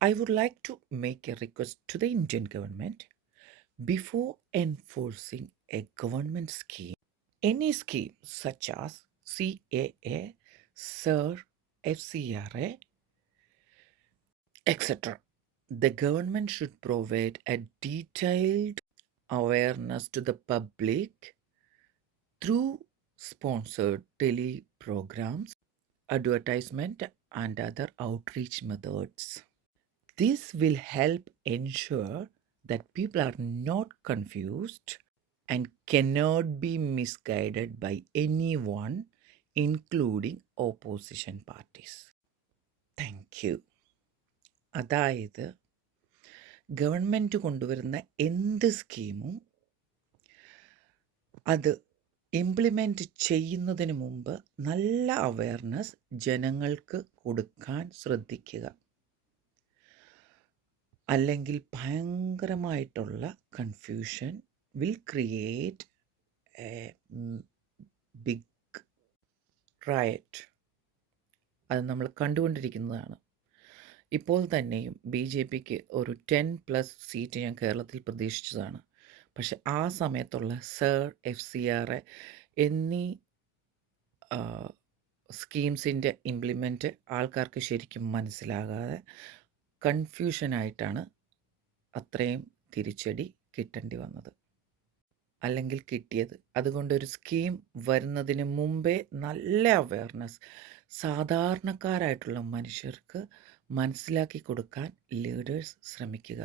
I would like to make a request to the Indian government before enforcing a government scheme. Any scheme such as CAA, SIR, FCRA, etc. The government should provide a detailed awareness to the public through sponsored tele programs, advertisement, and other outreach methods. This will help ensure that people are not confused and cannot be misguided by anyone, including opposition parties. Thank you. അതായത് government കൊണ്ടുവരുന്ന എന്ത് സ്കീമും അത് implement ചെയ്യുന്നതിന് മുമ്പ് നല്ല awareness ജനങ്ങൾക്ക് കൊടുക്കാൻ ശ്രദ്ധിക്കുക. അല്ലെങ്കിൽ ഭയങ്കരമായിട്ടുള്ള confusion will create a big riot. അത് നമ്മൾ കണ്ടുകൊണ്ടിരിക്കുന്നതാണ്. ഇപ്പോൾ തന്നെയും BJPക്ക് ഒരു 10+ സീറ്റ് ഞാൻ കേരളത്തിൽ പ്രതീക്ഷിച്ചതാണ്. പക്ഷെ ആ സമയത്തുള്ള SIR, FCRA എന്നീ സ്കീംസിൻ്റെ ഇംപ്ലിമെൻറ്റ് ആൾക്കാർക്ക് ശരിക്കും മനസ്സിലാകാതെ കൺഫ്യൂഷനായിട്ടാണ് അത്രയും തിരിച്ചടി കിട്ടേണ്ടി വന്നത്, അല്ലെങ്കിൽ കിട്ടിയത്. അതുകൊണ്ടൊരു സ്കീം വരുന്നതിന് മുമ്പേ നല്ല അവയർനെസ് സാധാരണക്കാരായിട്ടുള്ള മനുഷ്യർക്ക് മനസ്സിലാക്കി കൊടുക്കാൻ ലീഡേഴ്സ് ശ്രമിക്കുക.